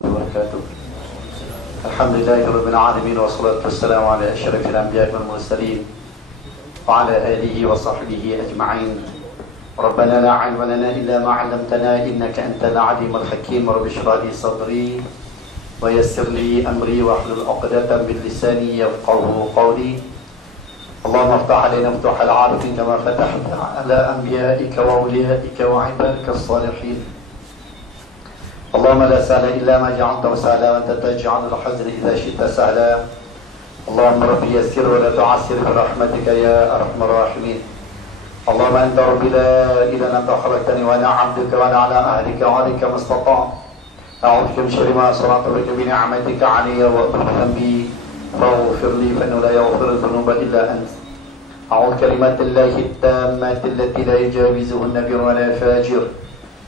وبركاته. الحمد لله رب العالمين والصلاة والسلام على أشرف الأنبياء والمرسلين وعلى آله وصحبه أجمعين. ربنا لا علم لنا إلا ما علمتنا إنك أنت العليم الحكيم. رب اشرح لي صدري ويسر لي أمري واحلل عقدة من لساني يفقهوا قولي. اللهم افتح علينا فتوح العارفين كما فتحت على أنبيائك وأوليائك وعبادك الصالحين. اللهم لا سهل إلا ما جعلته سهلا وأنت تجعل الحزن إذا شئت سهلا. اللهم ربي يسر ولا تعسر برحمتك يا أرحم الراحمين. اللهم أنت ربي لا إله إلا أنت خلقتني وأنا عبدك وأنا على أهلك وعليك ما استطعت. أعوذ بك من شر ما صنعت بك بنعمتك علي وذنبي فاغفر لي فإنه لا يغفر الذنوب إلا أنت. أعوذ كلمات الله التامات التي لا يجاوزهن بر ولا فاجر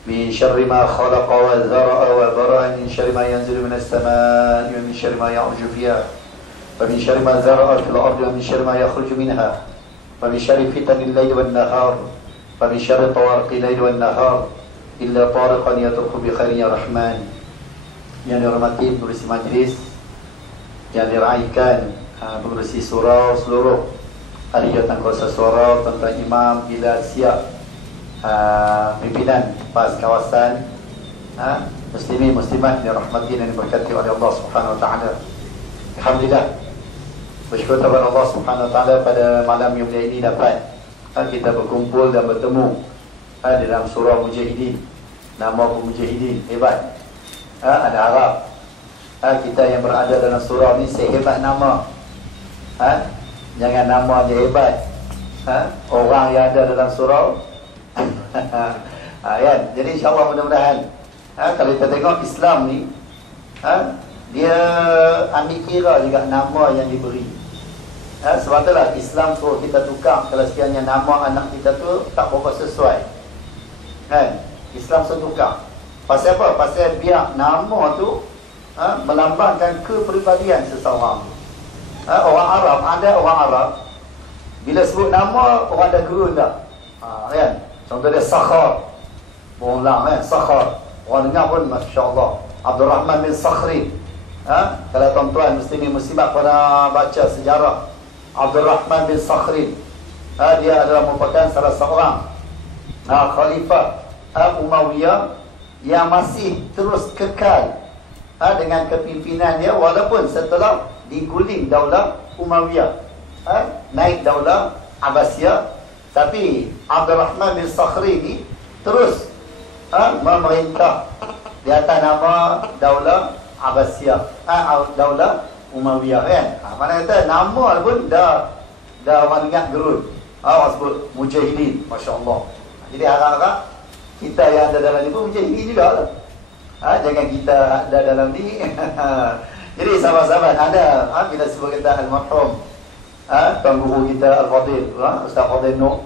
من شر ما خلق وذرأ وبرأ من شر ما ينزل من السماء ومن شر ما يعرج فيها ومن شر ما ذرأ في الأرض ومن شر ما يخرج منها ومن شر فتن الليل والنهار ومن شر طوارق الليل والنهار إلا طارقا يطرق بخير يا رحمن. Yang dihormati pengurusi majlis, yang diraikan pengurusi surau seluruh ahli jawatan kuasa suara, tuan-tuan imam, bila siap pimpinan PAS kawasan, muslimin muslimat yang dirahmati dan diberkati oleh Allah Subhanahu wa taala. Alhamdulillah, bersyukur kepada Allah Subhanahu wa taala pada malam yang mulia ini dapat kita berkumpul dan bertemu dalam surah Mujahidin. Nama Mujahidin hebat. Ada Arab. Kita yang berada dalam surah ni sehebat nama. Jangan nama je hebat. Orang yang ada dalam surah. Kan? Jadi insyaAllah mudah-mudahan kalau kita tengok Islam ni, dia ambil kira juga nama yang diberi. Sebab itulah Islam suruh kita tukar kalau sekiranya nama anak kita tu tak berapa sesuai. Kan? Islam suruh tukar. Pasal apa? Pasal biar nama tu melambangkan kepribadian seseorang. Orang Arab, ada orang Arab bila sebut nama orang dah gerun dah. Kan? Contoh dia Sakhar. Orang kan? Sakhar. Orang dengar pun Masya Allah. Abdul Rahman bin Sakhri. Kalau tuan-tuan muslimin muslimat pernah baca sejarah Abdul Rahman bin Sakhri, dia adalah merupakan salah seorang khalifah Umayyah yang masih terus kekal dengan kepimpinan dia walaupun setelah diguling Daulah Umayyah, naik Daulah Abbasiyah, tapi Abdul Rahman bin Sakhri ni terus memerintah di atas nama Daulah Abbasiyah, Daulah Umayyah, kan? Mana kata nama pun dah orang ingat gerun. Orang sebut Mujahidin, Masya Allah. Jadi harap-harap kita yang ada dalam ni pun Mujahidin juga lah. Jangan kita ada dalam ni. Jadi sahabat-sahabat, ada bila sebut kita Al-Marhum, tuan guru kita Al-Fadil, Ustaz Fadil Nur,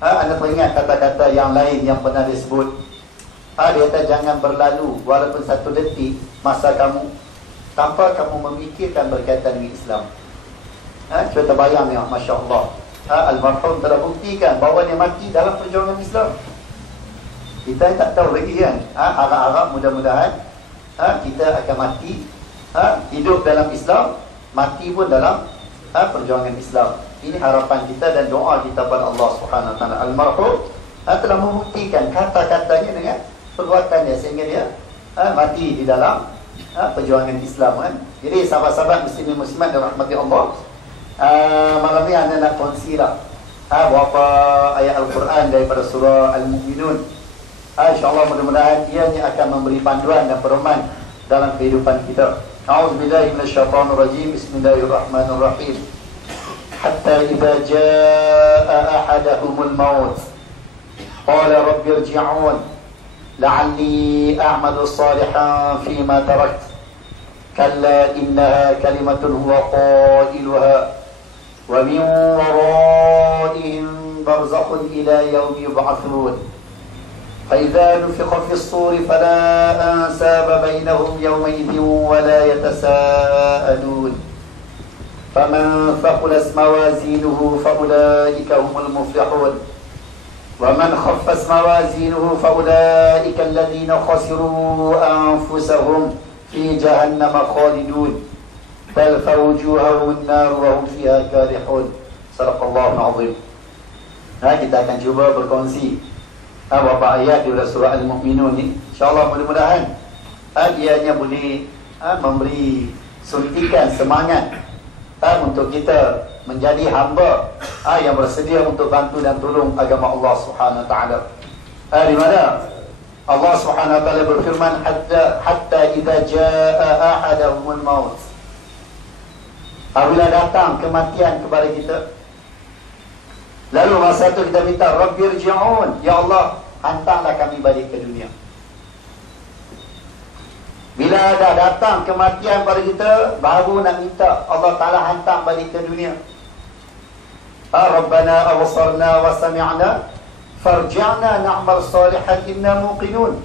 anda teringat kata-kata yang lain yang pernah disebut. Dia kata jangan berlalu walaupun satu detik masa kamu tanpa kamu memikirkan berkaitan dengan Islam. Cuba terbayang ya, Masya Allah. Al-Marhum telah buktikan bahawa dia mati dalam perjuangan Islam. Kita tak tahu lagi kan. Harap-harap mudah-mudahan kita akan mati, hidup dalam Islam, mati pun dalam perjuangan Islam. Ini harapan kita dan doa kita kepada Allah Subhanahu wa taala. Al-Marhum telah membuktikan kata-katanya dengan perbuatannya sehingga dia mati di dalam perjuangan Islam, kan. Jadi sahabat-sahabat muslimin muslimat yang rahmati Allah, malam ni anda nak kongsilah beberapa ayat Al-Quran daripada surah Al-Mu'minun. InsyaAllah mudah-mudahan ianya akan memberi panduan dan pedoman dalam kehidupan kita. A'udzubillahi minasyaitonirrajim. Bismillahirrahmanirrahim. Hatta idza jaa ahadahumul maut qala rabbi irji'un la'alli a'malu salihan fima tarakt kalla innaha kalimatun huwa qailuha wa min waraihim barzakhun ila yawmi yub'atsun فإذا نفخ في الصور فلا أنساب بينهم يومئذ ولا يتساءلون فمن ثقلت موازينه فأولئك هم المفلحون ومن خفت موازينه فأولئك الذين خسروا أنفسهم fi jahannam khalidun bal fawjuhahum an-nar wa hum fiha karihun. Sadaqallahu al-azim. Kita akan cuba berkongsi beberapa ayat di surah Al-Mu'minun ni. InsyaAllah mudah-mudahan ianya boleh memberi suntikan semangat untuk kita menjadi hamba yang bersedia untuk bantu dan tolong agama Allah Subhanahu Wa Taala. Di mana Allah Subhanahu Wa Taala berfirman, hatta idza jaa ahadahumul maut. Apabila datang kematian kepada kita, lalu masa itu kita minta, Rabbirji'un, ya Allah, hantarlah kami balik ke dunia. Bila dah datang kematian pada kita, baru nak minta Allah Ta'ala hantar balik ke dunia. Rabbana absarna wa sami'na farji'na na'mal salihan inna muqinun.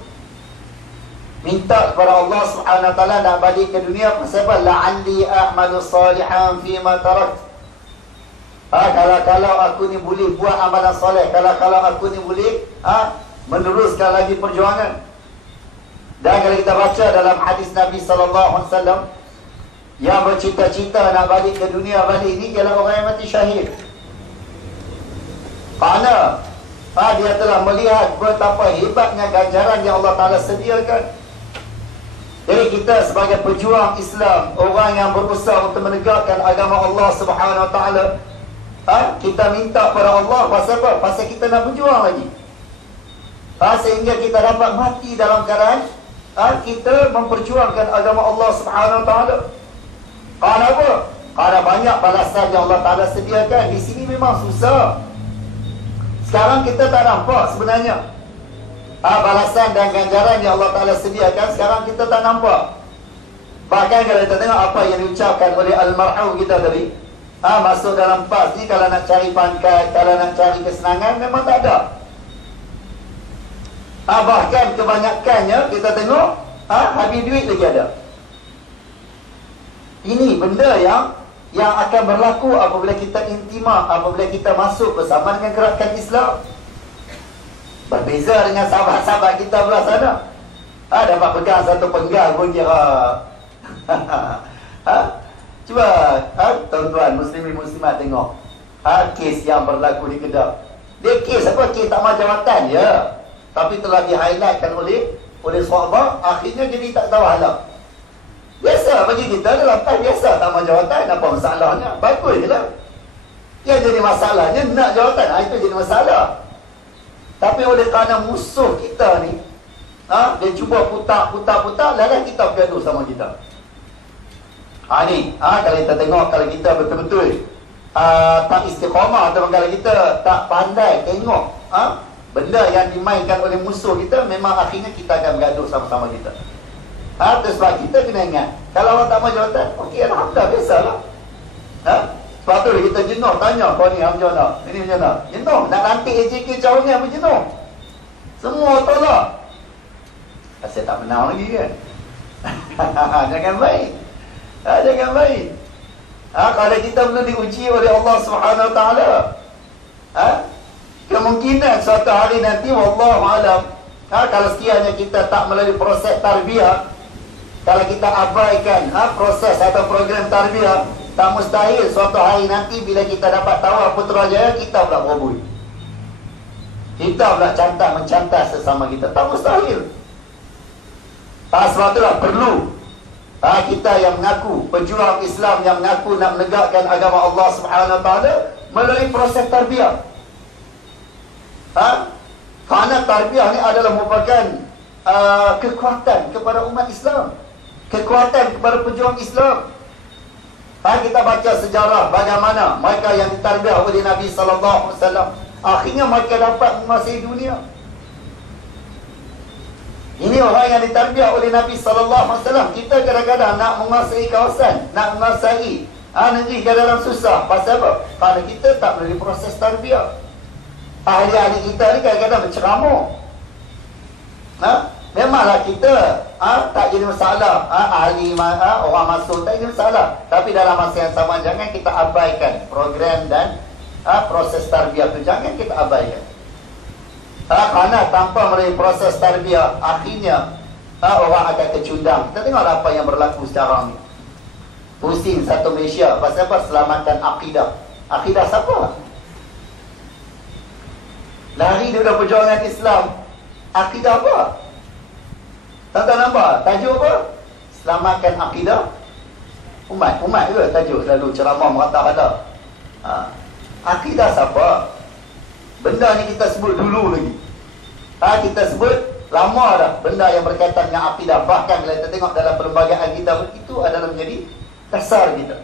Minta kepada Allah Subhanahu Wa Ta'ala nak balik ke dunia. Pasal apa? La'alli a'malu salihan fima tarakt. Kalau aku ni boleh buat amalan soleh, kalau aku ni boleh meneruskan lagi perjuangan. Dan kalau kita baca dalam hadis Nabi SAW, yang bercita-cita nak balik ke dunia balik ni ialah orang yang mati syahid. Kerana dia telah melihat betapa hebatnya ganjaran yang Allah Ta'ala sediakan. Jadi kita sebagai pejuang Islam, orang yang berusaha untuk menegakkan agama Allah Subhanahu Wa Ta'ala, kita minta kepada Allah pasal apa? Pasal kita nak berjuang lagi, sehingga kita dapat mati dalam keadaan kita memperjuangkan agama Allah Subhanahu Wa Taala. Kerana apa? Kerana banyak balasan yang Allah Taala sediakan. Di sini memang susah. Sekarang kita tak nampak sebenarnya balasan dan ganjaran yang Allah Taala sediakan. Sekarang kita tak nampak. Bahkan kalau kita tengok apa yang diucapkan oleh almarhum kita tadi, masuk dalam PAS ni, kalau nak cari pangkat, kalau nak cari kesenangan, memang tak ada. Bahkan kebanyakannya kita tengok habis duit lagi ada. Ini benda yang akan berlaku apabila kita intimah, apabila kita masuk bersama dengan gerakan Islam. Berbeza dengan sahabat-sahabat kita belah sana. Dapat pegang satu penggal pun kira cuba tuan-tuan muslimin muslimat tengok kes yang berlaku di Kedah. Dia kes apa? Kes tak mahu jawatan je, tapi telah di-highlightkan oleh sahabat, akhirnya jadi tak tahu halal. Biasa bagi kita dalam PAS biasa, tak mahu jawatan, apa masalahnya? Bagus je lah. Yang jadi masalahnya nak jawatan, itu jadi masalah. Tapi oleh kerana musuh kita ni, dia cuba putar, lalu kita bergaduh sama kita. Kalau kita tengok, kalau kita betul-betul tak istiqamah, atau kalau kita tak pandai tengok benda yang dimainkan oleh musuh kita, memang akhirnya kita akan bergaduh sama-sama kita. Terus sebab kita kena ingat, kalau orang tak mahu jawatan, okey, alhamdulillah, biasalah. Sebab tu kita jenuh tanya, kau ni macam mana? Ini macam mana? Jenuh, nak lantik AJK calonnya pun jenuh. Semua tolak. Saya tak menang lagi kan? Jangan baik. Jangan baik. Kalau kita belum diuji oleh Allah Subhanahu Wa Taala, kemungkinan suatu hari nanti, wallahu alam, kalau sekiranya kita tak melalui proses tarbiyah, kalau kita abaikan proses atau program tarbiyah, tak mustahil suatu hari nanti bila kita dapat tahu Putrajaya, kita pula beroboi. Kita pula mencantas sesama kita. Tak mustahil. Sebab itulah perlu kita yang mengaku pejuang Islam, yang mengaku nak menegakkan agama Allah Subhanahu Wa Taala, melalui proses tarbiyah. Kerana tarbiyah ni adalah merupakan kekuatan kepada umat Islam, kekuatan kepada pejuang Islam. Kita baca sejarah bagaimana mereka yang ditarbiyah oleh Nabi SAW, akhirnya mereka dapat menguasai dunia. Ini orang yang ditarbiyah oleh Nabi SAW. Kita kadang-kadang nak menguasai kawasan, nak menguasai negeri dalam susah. Pasal apa? Kerana kita tak melalui proses tarbiyah. Ahli-ahli kita ni kadang-kadang menceramuk. Memanglah kita tak jadi masalah, ahli orang masuk tak jadi masalah. Tapi dalam masa yang sama, jangan kita abaikan program dan proses tarbiyah tu. Jangan kita abaikan. Kerana tanpa melalui proses tarbiyah, akhirnya orang akan kecundang. Kita tengok apa yang berlaku sekarang ni. Pusing satu Malaysia. Pasal apa? Selamatkan akidah. Akidah siapa? Lari daripada perjuangan Islam. Akidah apa? Tuan-tuan nampak? Tajuk apa? Selamatkan akidah umat. Umat ke tajuk selalu ceramah merata-rata. Akidah siapa? Benda ni kita sebut dulu lagi. Kita sebut lama dah benda yang berkaitan dengan akidah. Bahkan bila kita tengok dalam perlembagaan kita, itu adalah menjadi dasar kita.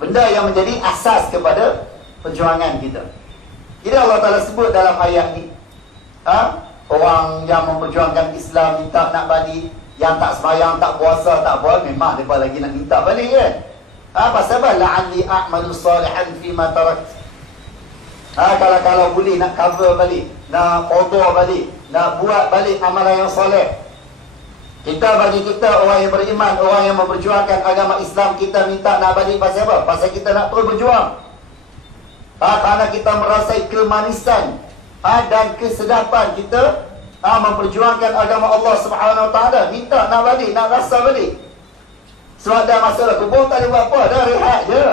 Benda yang menjadi asas kepada perjuangan kita. Jadi Allah Ta'ala sebut dalam ayat ni, orang yang memperjuangkan Islam minta nak balik, yang tak sembahyang, tak puasa, tak buat, memang mereka lagi nak minta balik kan. Pasal apa? La'alli a'malu salihan fima tarakt. Kalau boleh nak cover balik, nak odor balik, nak buat balik amalan yang soleh. Kita bagi kita orang yang beriman, orang yang memperjuangkan agama Islam, kita minta nak balik pasal apa? Pasal kita nak terus berjuang. Kerana kita merasai kemanisan dan kesedapan kita memperjuangkan agama Allah Subhanahu Wa Taala. Minta nak balik, nak rasa balik. Sebab dah masalah kubur tak ada buat apa, dah rehat je.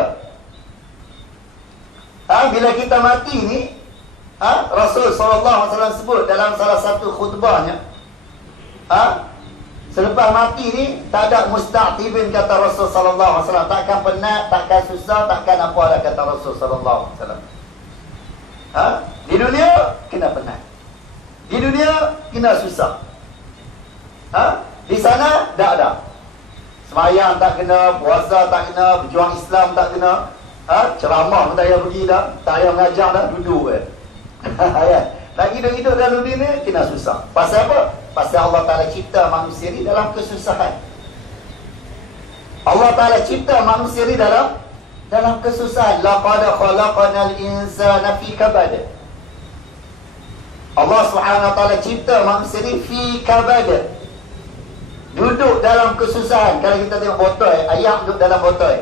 Bila kita mati ni, Rasul SAW sebut dalam salah satu khutbahnya, selepas mati ni tak ada musta'tibin, kata Rasul SAW. Takkan penat, takkan susah, takkan apa dah, kata Rasul SAW. Di dunia kena penat, di dunia kena susah. Di sana tak ada. Semayang tak kena, puasa tak kena, berjuang Islam tak kena, ceramah pun tak payah pergi dah, tak payah mengajar dah, duduk kan. Nak hidup-hidup dalam dunia ni kena susah. Pasal apa? Pasal Allah Ta'ala cipta manusia ni dalam kesusahan. Allah Ta'ala cipta manusia ni dalam kesusahan. Laqad khalaqanal insana fi kabad. Allah Subhanahu Wa Ta'ala cipta manusia ni fi kabad, duduk dalam kesusahan. Kalau kita tengok botol, ayam duduk dalam botol.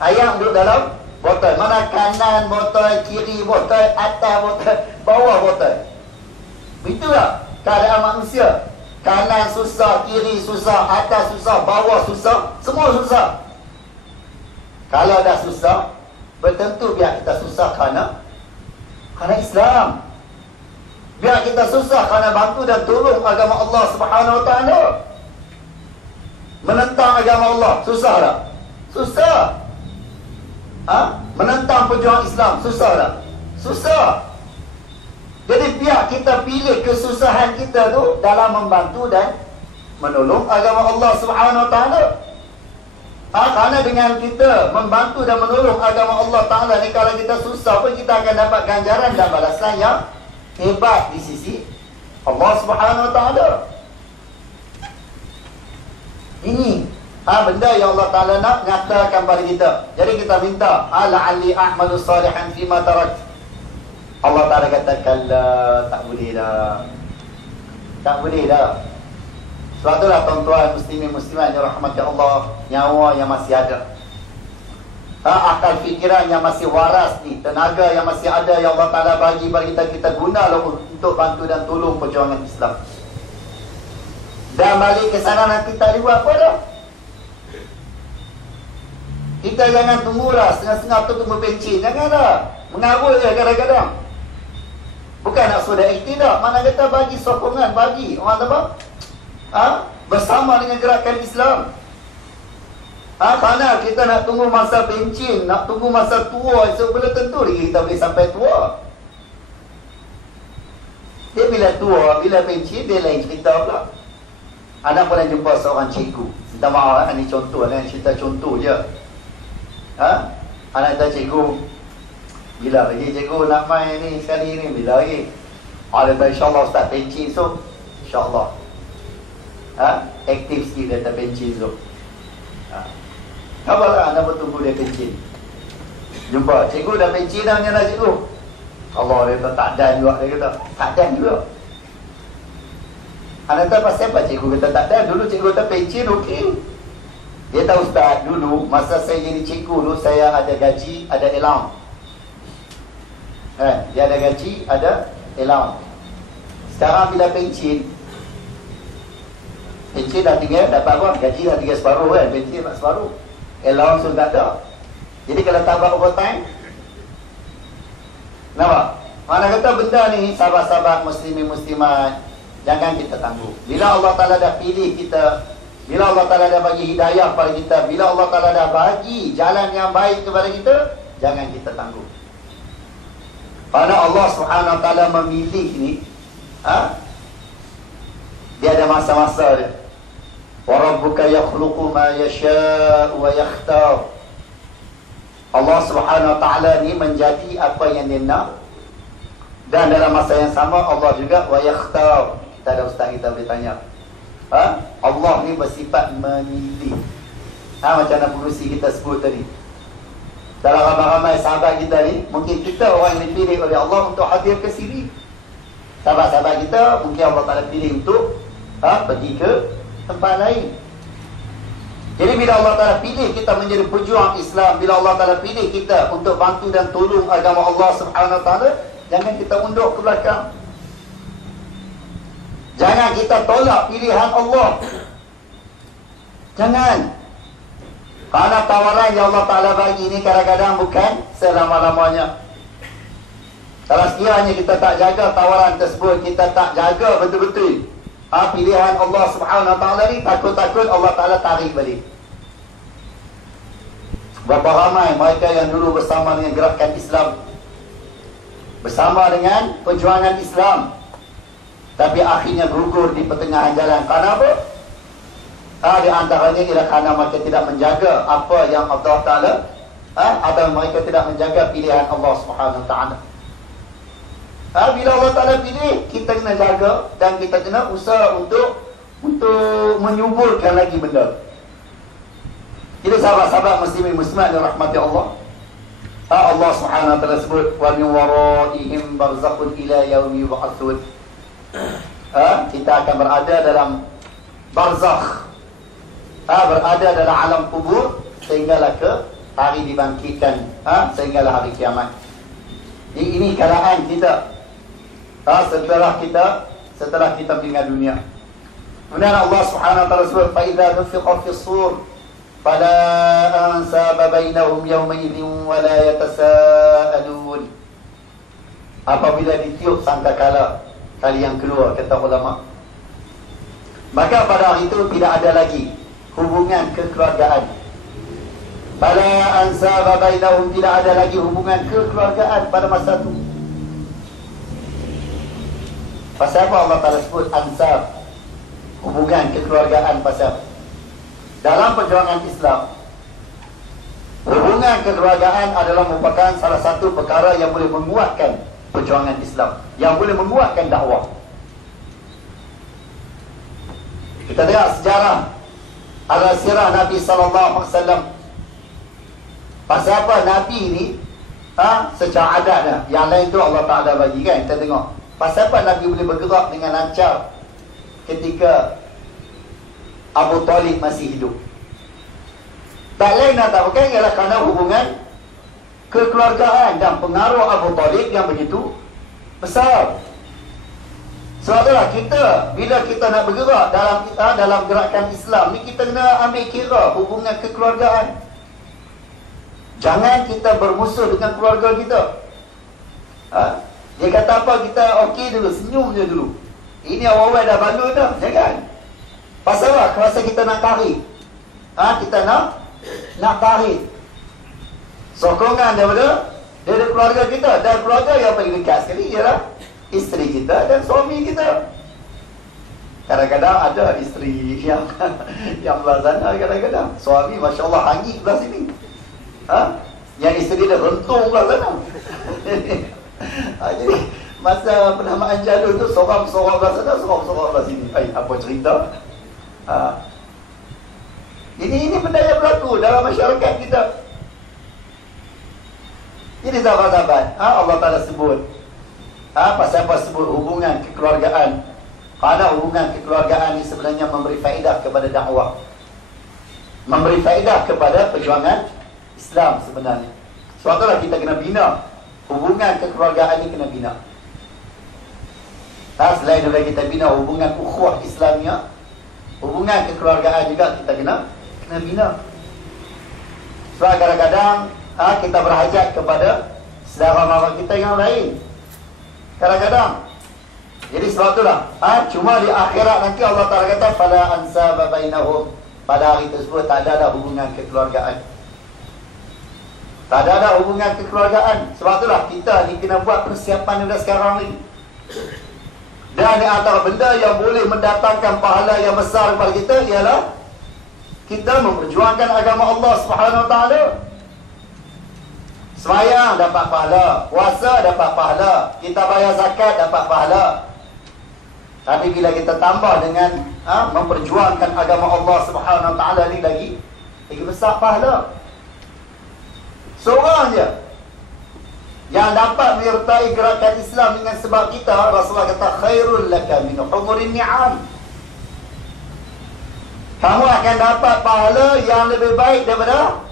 Ayam duduk dalam botol. Mana kanan botol, kiri botol, atas botol, bawah botol. Itulah keadaan manusia. Kanan susah, kiri susah, atas susah, bawah susah, semua susah. Kalau dah susah, bertentu biar kita susah kerana Islam. Biar kita susah kerana bantu dan tolong agama Allah Subhanahu Wa Taala. Menentang agama Allah, susah tak? Susah. Menentang perjuangan Islam, susah tak? Susah. Jadi biar kita pilih kesusahan kita tu dalam membantu dan menolong agama Allah Subhanahu Wa Taala. Kerana dengan kita membantu dan menolong agama Allah Ta'ala ni, kalau kita susah pun kita akan dapat ganjaran dan balasan yang hebat di sisi Allah Subhanahu Wa Ta'ala. Ini benda yang Allah Ta'ala nak nyatakan pada kita. Jadi kita minta, la'alli a'malu salihan fima tarakt. Allah Ta'ala katakan, tak boleh dah. Tak boleh dah. Sebab itulah tuan-tuan muslimin muslimat yang rahmati Allah, nyawa yang masih ada, akal fikiran yang masih waras ni, tenaga yang masih ada yang Allah Ta'ala bagi kita, kita gunalah untuk bantu dan tolong perjuangan Islam. Dan balik ke sana nanti tak ada buat apa dah. Kita jangan tunggulah setengah-setengah tu tunggu pencin. Janganlah mengarut je kadang-kadang. Bukan nak sudah iktidak, mana kata bagi sokongan, bagi orang apa? Bersama dengan gerakan Islam. Kerana kita nak tunggu masa pencin, nak tunggu masa tua, so belum tentu lagi kita boleh sampai tua. Dia bila tua, bila pencin, dia lain cerita pula. Anak pernah jumpa seorang cikgu. Minta maaf, ini contoh, cerita contoh je. Anak kata, cikgu, bila lagi cikgu nak main ni sekali ni, bila lagi? Dia kata, insyaAllah Ustaz pencin so, insyaAllah. Aktif sikit dia tak pencin tu. Kabarlah anda bertunggu dia pencin. Jumpa, cikgu dah pencin dah macam mana cikgu? Allah, dia kata tak dan juga. Dia kata tak dan juga. Anda tahu pasal apa cikgu kata tak dan? Dulu cikgu kata pencin okey. Dia tahu Ustaz, dulu masa saya jadi cikgu dulu, saya ada gaji, ada allowance. Dia ada gaji, ada allowance. Sekarang bila pencin, Pencen dah tinggal dapat apa? Gaji dah tinggal separuh kan, pencen tak separuh. Allowance pun tak ada. Jadi kalau tak buat overtime, nampak? Mana kata benda ni, sahabat-sahabat muslimin muslimat, jangan kita tangguh. Bila Allah Ta'ala dah pilih kita, bila Allah Ta'ala dah bagi hidayah kepada kita, bila Allah Ta'ala dah bagi jalan yang baik kepada kita, jangan kita tangguh. Kerana Allah Subhanahu Wa Ta'ala memilih ni, dia ada masa-masa dia. Wa rabbuka yakhluqu ma yasha'u wa yakhtar. Allah Subhanahu Wa Ta'ala ni menjadi apa yang dia nak, dan dalam masa yang sama Allah juga wa yakhtar. Kita ada ustaz kita boleh tanya, Allah ni bersifat memilih. Macam mana pengurusi kita sebut tadi, dalam ramai-ramai sahabat kita ni, mungkin kita orang yang dipilih oleh Allah untuk hadir ke sini. Sahabat-sahabat kita mungkin Allah Ta'ala pilih untuk pergi ke tempat lain. Jadi bila Allah Ta'ala pilih kita menjadi pejuang Islam, bila Allah Ta'ala pilih kita untuk bantu dan tolong agama Allah Subhanahu Wa Ta'ala, jangan kita undur ke belakang. Jangan kita tolak pilihan Allah. Jangan. Kerana tawaran yang Allah Ta'ala bagi ini kadang-kadang bukan selama-lamanya. Kalau sekiranya kita tak jaga tawaran tersebut, kita tak jaga betul-betul pilihan Allah Subhanahu Wa Ta'ala ni, takut-takut Allah Ta'ala tarik balik. Berapa ramai mereka yang dulu bersama dengan gerakan Islam, bersama dengan perjuangan Islam, tapi akhirnya gugur di pertengahan jalan. Kerana apa? Di antaranya ialah kerana mereka tidak menjaga apa yang Allah Ta'ala, atau mereka tidak menjaga pilihan Allah Subhanahu Wa Ta'ala. Bila Allah Ta'ala pilih, kita kena jaga dan kita kena usaha untuk menyuburkan lagi benda. Jadi sahabat-sahabat muslimin muslimat yang rahmati Allah, Allah Subhanahu Wa Ta'ala sebut wa min waraihim barzakhun ila yaumi yub'atsun. Kita akan berada dalam barzakh, berada dalam alam kubur sehinggalah ke hari dibangkitkan, sehinggalah hari kiamat. Ini keadaan kita setelah kita meninggal dunia. Kemudian Allah Subhanahu Wa Ta'ala sebut fa idza nufiqa fis sur fala ansaba bainahum yawma idzin wa la yatasaalun. Apabila ditiup sangkakala kali yang kedua, kata ulama, maka pada hari itu tidak ada lagi hubungan kekeluargaan. Fala ansaba bainahum, tidak ada lagi hubungan kekeluargaan pada masa itu. Pasal apa Allah Ta'ala sebut ansab, hubungan kekeluargaan? Pasal dalam perjuangan Islam, hubungan kekeluargaan adalah merupakan salah satu perkara yang boleh menguatkan perjuangan Islam, yang boleh menguatkan dakwah. Kita lihat sejarah al-sirah Nabi SAW. Pasal apa Nabi ni, secara adatnya, yang lain tu Allah Ta'ala bagi kan, kita tengok. Pasal apa Nabi boleh bergerak dengan lancar ketika Abu Talib masih hidup? Tak lain dan tak bukan ialah kerana hubungan kekeluargaan dan pengaruh Abu Talib yang begitu besar. Sebab itulah kita, bila kita nak bergerak dalam gerakan Islam ni, kita kena ambil kira hubungan kekeluargaan. Jangan kita bermusuh dengan keluarga kita. Dia kata apa, kita okey dulu, senyum je dulu. Ini awal-awal dah bangun dah, jangan. Pasal apa? Kuasa kita nak tarik. Kita nak tarik sokongan daripada keluarga kita. Dan keluarga yang paling dekat sekali ialah isteri kita dan suami kita. Kadang-kadang ada isteri yang belah sana, kadang-kadang suami Masya Allah hangit belah sini, yang isteri dia rentung belah sana. Jadi masa penamaan jalur tu, seorang-seorang belah sana, seorang-seorang belah sini. Apa cerita? Ini benda yang berlaku dalam masyarakat kita. Jadi sahabat-sahabat, Allah Ta'ala sebut, pasal apa sebut hubungan kekeluargaan? Kerana hubungan kekeluargaan ini sebenarnya memberi faedah kepada dakwah, memberi faedah kepada perjuangan Islam sebenarnya. Sebab itulah kita kena bina hubungan kekeluargaan ini, kena bina. Selain daripada kita bina hubungan ukhuwah Islamiyah, Hubungan kekeluargaan juga kita kena bina. Sebab kadang-kadang kita berhajat kepada saudara mara kita yang lain. Kadang-kadang. Jadi sebab itulah cuma di akhirat nanti Allah Ta'ala kata fala ansaba bainahum. Pada hari tersebut tak ada hubungan kekeluargaan. Tak ada hubungan kekeluargaan. Sebab itulah kita ni kena buat persiapan daripada sekarang ni. Dan di antara benda yang boleh mendatangkan pahala yang besar kepada kita ialah kita memperjuangkan agama Allah Subhanahu Wa Taala. Sembahyang dapat pahala, puasa dapat pahala, kita bayar zakat dapat pahala. Tapi bila kita tambah dengan memperjuangkan agama Allah Subhanahu Wa Taala ni lagi besar pahala. Seorang je yang dapat menyertai gerakan Islam dengan sebab kita, Rasulullah kata khairul laka min humurin ni'am. Kamu akan dapat pahala yang lebih baik daripada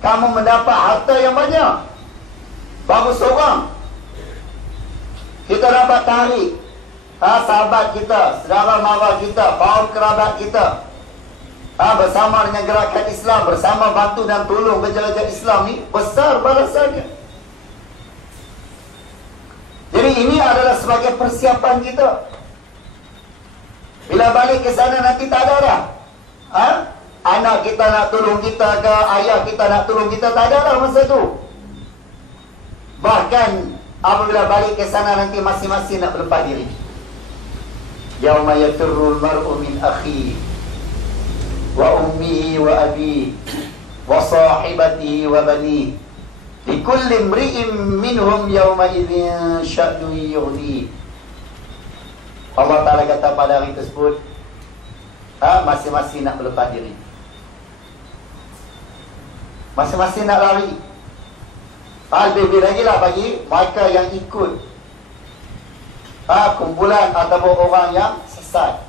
kamu mendapat harta yang banyak. Baru seorang kita dapat tarik sahabat kita, saudara mara kita, kaum kerabat kita bersama dengan gerakan Islam, bersama bantu dan tolong kerja-kerja Islam ni, besar balasannya. Jadi ini adalah sebagai persiapan kita. Bila balik ke sana nanti tak ada dah anak kita nak tolong kita ke, ayah kita nak tolong kita, tak ada dah masa tu. Bahkan apabila balik ke sana nanti masing-masing nak berlepas diri. Yauma yafirrul mar'u min akhi wa ummihi wa abi wa sahibatihi wa bani likulli imri'in minhum yawma idzin sya'nu yughni. Allah Ta'ala kata pada hari tersebut masing-masing nak berlepas diri, masing-masing nak lari. Lebih lagi lah bagi mereka yang ikut kumpulan ataupun orang yang sesat.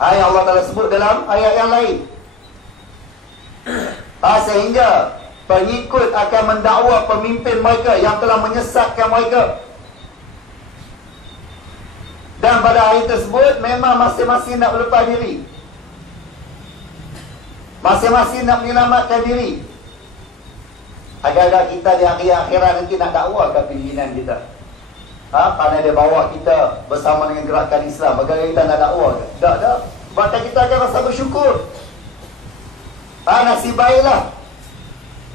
Yang Allah Ta'ala sebut dalam ayat yang lain. Sehingga pengikut akan mendakwa pemimpin mereka yang telah menyesatkan mereka. Dan pada hari tersebut memang masing-masing nak berlepas diri, masing-masing nak menyelamatkan diri. Agak-agak kita di hari akhirat nanti nak dakwa ke pimpinan kita, kerana dia bawa kita bersama dengan gerakan Islam. Bagaimana kita nak dakwa ke? Tak. Bahkan kita akan rasa bersyukur. Nasib baiklah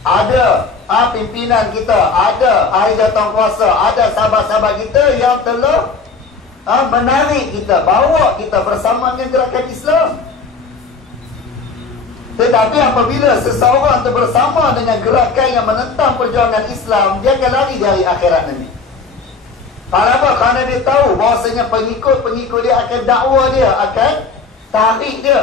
ada pimpinan kita, ada ahli datang kuasa, ada sahabat-sahabat kita yang telah menarik kita, bawa kita bersama dengan gerakan Islam. Tetapi apabila seseorang itu bersama dengan gerakan yang menentang perjuangan Islam, dia akan lari dari akhirat nanti. Kenapa? Kerana dia tahu bahawasanya pengikut dia akan dakwa dia, akan tarik dia.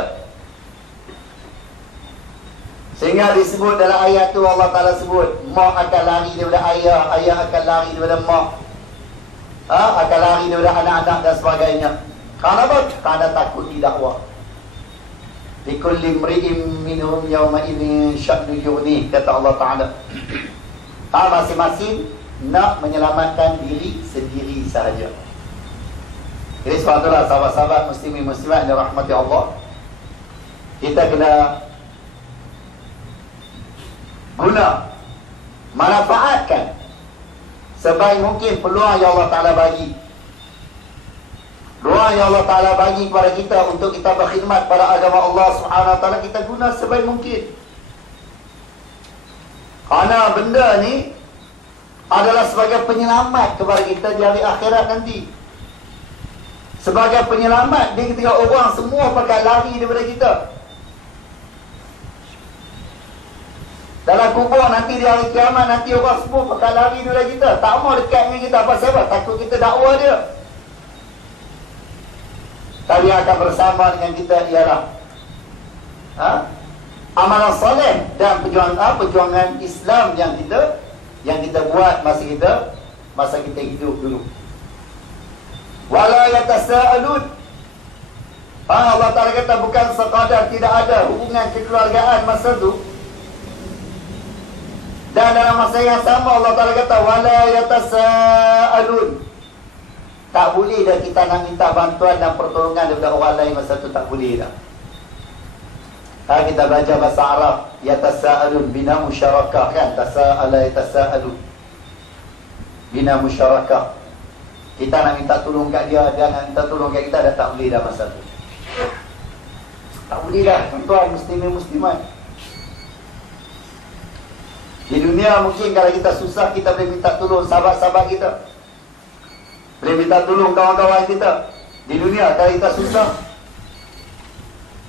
Sehingga disebut dalam ayat tu, Allah Ta'ala sebut mak akan lari daripada ayah, ayah akan lari daripada mak, akan lari daripada anak-anak dan sebagainya. Kenapa? Kerana takut didakwa. Likulli imri'in minhum yawma idzin sya'nu yughni, kata Allah Ta'ala. Masing-masing nak menyelamatkan diri sendiri sahaja. Jadi sebab itulah sahabat-sahabat muslimin muslimat yang rahmati Allah, kita kena guna, manfaatkan sebaik mungkin peluang yang Allah Ta'ala bagi. Peluang yang Allah Ta'ala bagi kepada kita untuk kita berkhidmat pada agama Allah Subhanahu Wa Ta'ala, kita guna sebaik mungkin. Kerana benda ni adalah sebagai penyelamat kepada kita di hari akhirat nanti. Sebagai penyelamat di ketika orang semua pakai lari daripada kita. Dalam kubur nanti di hari kiamat nanti orang semua pakai lari daripada kita, tak mau dekat dengan kita. Apa sebab? Takut kita dakwa dia. Tapi yang akan bersama dengan kita ialah amalan soleh dan perjuangan Islam yang kita buat masa kita hidup dulu. Wala yatasaalun. Allah Ta'ala kata bukan sekadar tidak ada hubungan kekeluargaan masa itu, dan dalam masa yang sama Allah Ta'ala kata wala yatasaalun. Tak boleh dah kita nak minta bantuan dan pertolongan daripada orang lain masa tu, tak boleh dah. Kita belajar bahasa Arab, yatasa'alun, bina musyarakah kan, tasa'ala yatasa'alun, bina musyarakah. Kita nak minta tolong kat dia, dia nak minta tolong kat kita, dah tak boleh dah masa tu. Tak boleh dah, tuan-tuan muslimin muslimat. Di dunia mungkin kalau kita susah, kita boleh minta tolong sahabat-sahabat kita, boleh minta tolong kawan-kawan kita. Di dunia kalau kita susah.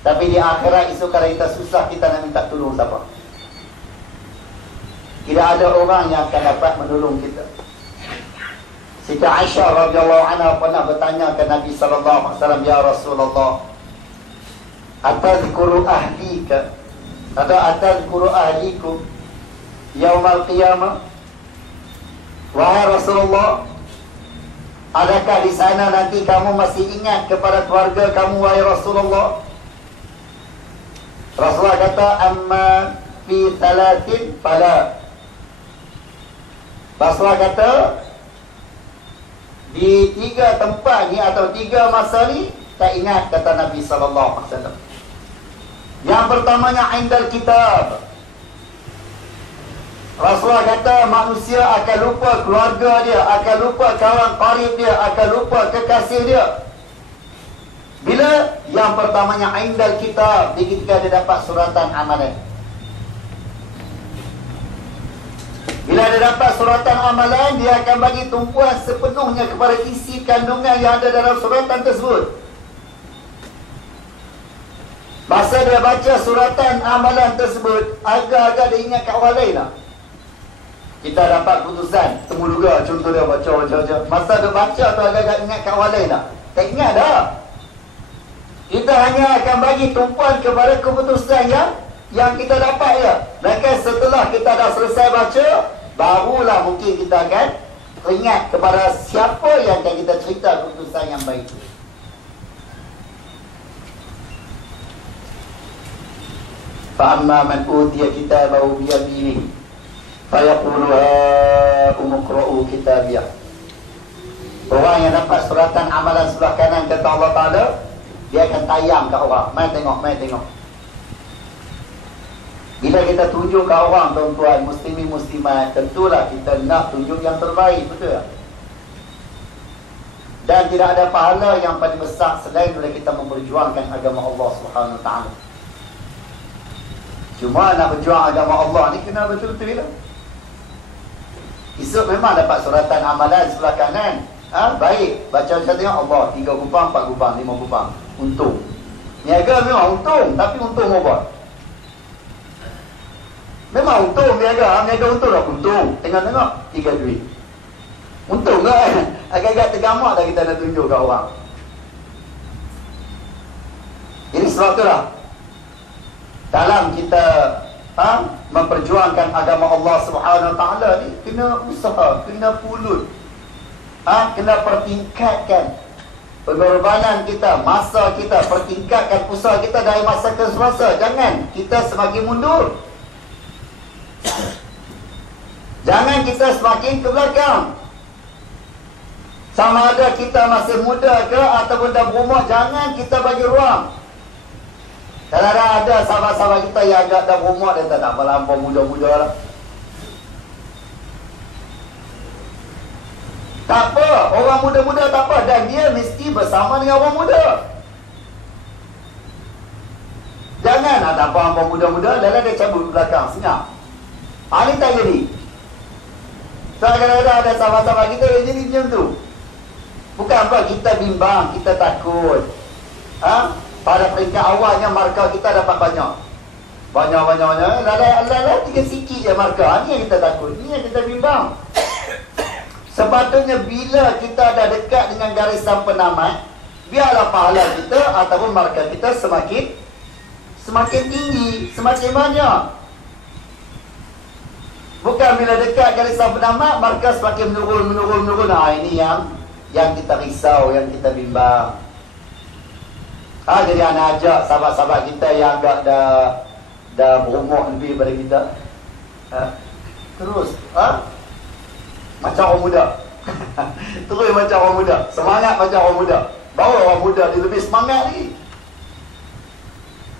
Tapi di akhirat esok kalau kita susah, kita nak minta tolong siapa? Tidak ada orang yang akan dapat menolong kita. Siti Aisyah radhiyallahu anha pernah bertanya ke Nabi sallallahu alaihi wasallam, ya Rasulullah, atadhkuru ahlika atau atadhkuru ahlikum yaumal qiyamah? Wahai Rasulullah, adakah di sana nanti kamu masih ingat kepada keluarga kamu, wahai Rasulullah? Rasulullah kata, amma fi thalathin fala. Rasulullah kata, di 3 tempat ni atau 3 masa ni tak ingat, kata Nabi sallallahu alaihi wasallam. Yang pertamanya indal kitab. Rasulullah kata manusia akan lupa keluarga dia, akan lupa kawan qarib dia, akan lupa kekasih dia. Bila? Yang pertamanya indal kitab, ketika dia dapat suratan amalan. Bila dia dapat suratan amalan, dia akan bagi tumpuan sepenuhnya kepada isi kandungan yang ada dalam suratan tersebut. Masa dia baca suratan amalan tersebut, agak-agak dia ingat kat orang lain lah. Kita dapat putusan, temu juga, contoh dia baca. Masa dia baca tu agak-agak ingat kat orang lain lah. Tak ingat dah. Kita hanya akan bagi tumpuan kepada keputusan yang kita dapat ya. Maka setelah kita dah selesai baca, barulah mungkin kita akan ingat kepada siapa yang akan kita cerita keputusan yang baik. Fa'amma man utiya kitabahu biyaminihi fayaqulu umqra'u kitabiyah. Orang yang dapat suratan amalan sebelah kanan, kata Allah Ta'ala, dia akan tayang kat orang. Mai tengok. Bila kita tunjuk kat orang, tuan-tuan, muslimin muslimat, tentulah kita nak tunjuk yang terbaik, betul tak? Dan tidak ada pahala yang paling besar selain bila kita memperjuangkan agama Allah Subhanahu Wa Taala. Cuma nak berjuang agama Allah ni kena betul-betul lah. Esok memang dapat suratan amalan sebelah kanan. Baik, baca macam tengok Allah, 3 kupang, 4 kupang, 5 kupang, untung. Niaga memang untung, tapi untung apa? Memang untung niaga untung tak untung. Tengok-tengok 3 duit. Untung kan? Agak-agak tergamak dah kita nak tunjuk kat orang. Ini sebab itulah dalam kita memperjuangkan agama Allah Subhanahu Wa Taala ni, kena usaha, kena pulut, kena pertingkatkan pengorbanan kita, masa kita, pertingkatkan usaha kita dari masa ke semasa. Jangan kita semakin mundur, jangan kita semakin ke belakang. Sama ada kita masih muda ke ataupun dah berumur, jangan kita bagi ruang. Kalau ada sahabat-sahabat kita yang agak dah berumur, dia tak apalah, ampun muda-muda lah. Tak apa, orang muda-muda tak apa. Dan dia mesti bersama dengan orang muda. Jangan tak apa, ampun muda-muda, lalu dia cabut ke belakang, senyap. Ini tak jadi. So kadang-kadang ada sahabat-sahabat kita yang jadi macam tu. Bukan apa, kita bimbang, kita takut. Pada peringkat awalnya markah kita dapat banyak. Banyak. Lala tinggal sikit je markah. Ini yang kita takut, ini yang kita bimbang. Sepatutnya bila kita dah dekat dengan garisan penamat, biarlah pahala kita ataupun markah kita semakin tinggi, semakin banyak. Bukan bila dekat garisan penamat, markah semakin menurun. Ini yang kita risau, yang kita bimbang. Jadi anak ajak sahabat-sahabat kita yang agak dah berumur lebih daripada kita, terus macam orang muda, Terus macam orang muda, semangat macam orang muda. Baru orang muda dia lebih semangat lagi.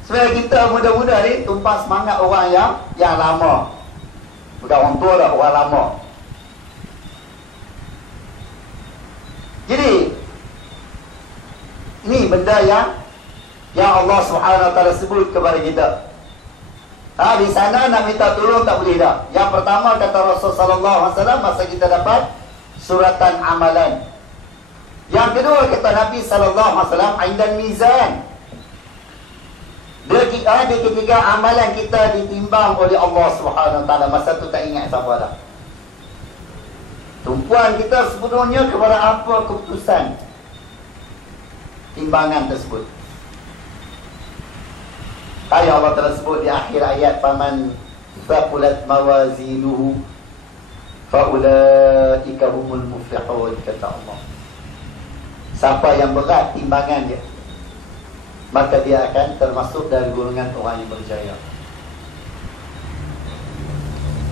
Sebenarnya kita muda-muda ni tumpang semangat orang yang lama. Bukan orang tua dah, orang lama. Jadi ini benda yang Allah Subhanahu Wa Taala sebut kepada kita. Di sana nak minta tolong tak boleh dah. Yang pertama kata Rasulullah sallallahu alaihi wasallam masa kita dapat suratan amalan. Yang kedua kata Nabi sallallahu alaihi wasallam aidan mizan. Dia ketika amalan kita ditimbang oleh Allah Subhanahu Wa Taala, masa tu tak ingat siapa dah. Tumpuan kita sepenuhnya kepada apa keputusan timbangan tersebut. Ayat Allah telah sebut di akhir ayat, faman thaqulat mawazinuhu faulaika humul muflihun, kata Allah. Siapa yang berat timbangan dia, maka dia akan termasuk dari golongan orang yang berjaya.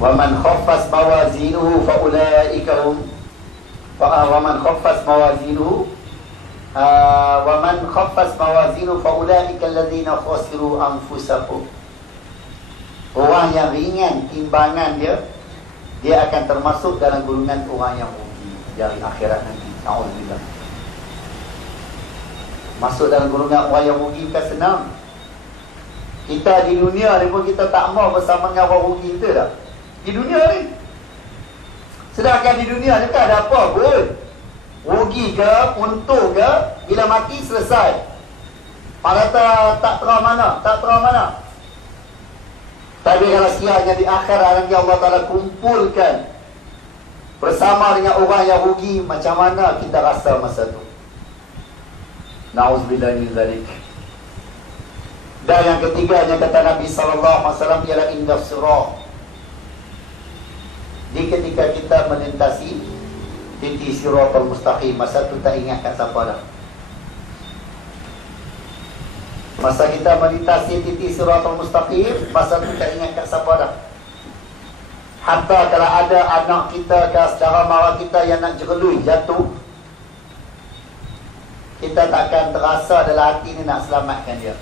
Wa man khaffas mawazinuhu faulaika hum wa man khaffas mawazinuhu wa man khaffas mawazinuhu faulaika alladhina khasiru anfusahum. Orang yang ringan timbangan dia akan termasuk dalam golongan orang yang rugi dari akhirat nanti. Alhamdulillah. Masuk dalam golongan orang yang rugi bukan senang. Kita di dunia ni pun kita tak mau bersama dengan orang rugi kita dah. Di dunia ni. Sedangkan di dunia ni kan ada apa pun. Rugi ke, untung ke, bila mati selesai. Pada tak terang mana, tak terang mana. Tapi kalau sekiranya di akhirat nanti Allah Ta'ala kumpulkan bersama dengan orang yang rugi, macam mana kita rasa masa tu? Na'udzubillah min zalik. Dan yang ketiganya kata Nabi SAW ialah indah surah. Di ketika kita melintasi titik siratal mustaqim, masa tu tak ingat kat siapa dah. Masa kita melintasi titik siratal mustaqim, masa tu tak ingat kat siapa dah. Hatta kalau ada anak kita ke saudara mara kita yang nak jerelui jatuh, kita takkan terasa dalam hati ni nak selamatkan dia.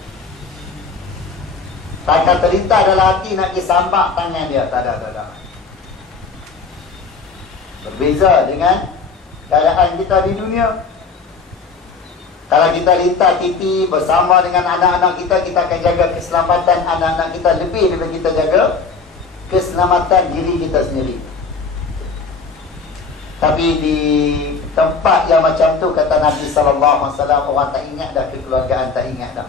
Takkan terlintas dalam hati nak pergi sambak tangan dia. Tak ada. Berbeza dengan keadaan kita di dunia. Kalau kita lintas titi bersama dengan anak-anak kita, kita akan jaga keselamatan anak-anak kita lebih daripada kita jaga keselamatan diri kita sendiri. Tapi di tempat yang macam tu, kata Nabi SAW, orang tak ingat dah kekeluargaan, tak ingat dah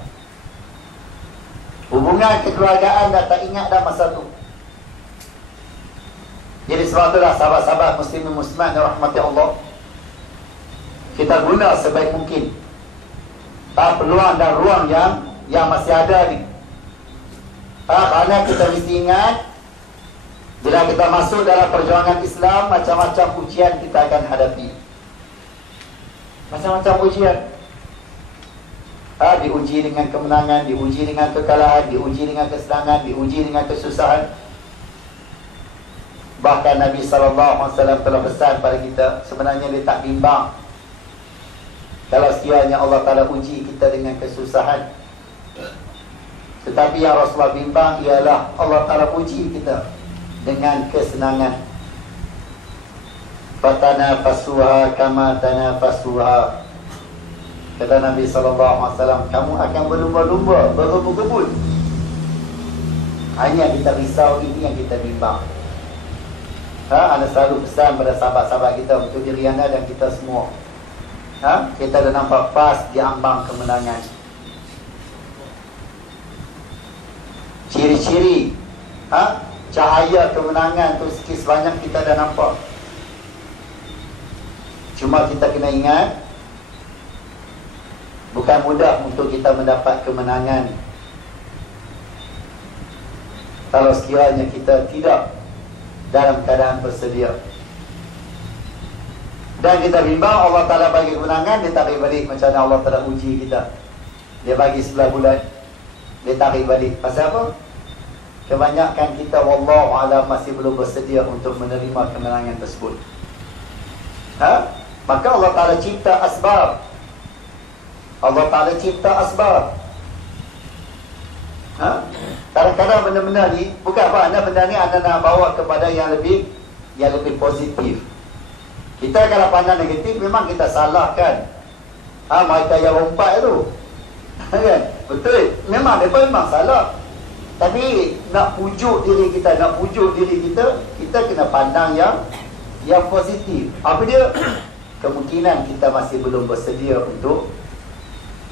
hubungan kekeluargaan, dah tak ingat dah masa tu. Jadi sebab itulah sahabat-sahabat muslimin muslimat yang rahmati Allah, kita guna sebaik mungkin peluang dan ruang yang masih ada ni. Kerana kita mesti ingat, bila kita masuk dalam perjuangan Islam, macam-macam ujian kita akan hadapi. Macam-macam ujian. Diuji dengan kemenangan, diuji dengan kekalahan, diuji dengan kesenangan, diuji dengan kesusahan. Bahkan Nabi SAW telah pesan pada kita, sebenarnya dia tak bimbang kalau sekiranya Allah Ta'ala uji kita dengan kesusahan. Tetapi yang Rasulullah bimbang ialah Allah Ta'ala uji kita dengan kesenangan. Fatanafasuha kama tanafasuha. Kata Nabi SAW, kamu akan berlumba-lumba, berebut-rebut. Hanya kita risau, ini yang kita bimbang. Anda selalu pesan pada sahabat-sahabat kita, untuk diri anda dan kita semua. Kita dah nampak pas di ambang kemenangan. Ciri-ciri cahaya kemenangan tu sikit sebanyak kita dah nampak. Cuma kita kena ingat, bukan mudah untuk kita mendapat kemenangan kalau sekiranya kita tidak dalam keadaan bersedia. Dan kita bimbang Allah Ta'ala bagi kemenangan, dia tarik balik. Macam mana Allah Ta'ala uji kita, dia bagi 11 bulan, dia tarik balik. Pasal apa? Kebanyakan kita wallahu a'lam masih belum bersedia untuk menerima kemenangan tersebut. Maka Allah Ta'ala cipta asbab. Allah Ta'ala cipta asbab. Kadang-kadang benda-benda ni bukan apa, benda ni anda nak bawa kepada yang lebih positif. Kita kalau pandang negatif, memang kita salahkan mereka yang rompat tu. Kan? Betul, memang mereka memang salah. Tapi nak pujuk diri kita, kita kena pandang yang positif. Apa dia? Kemungkinan kita masih belum bersedia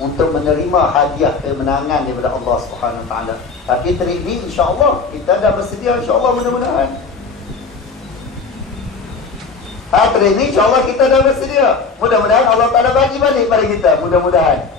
untuk menerima hadiah kemenangan daripada Allah Subhanahu Wa Taala. Tapi trik ni insya-Allah kita dah bersedia, insya-Allah, mudah-mudahan. Trik ni insya-Allah kita dah bersedia. Mudah-mudahan Allah Taala bagi balik pada kita, mudah-mudahan.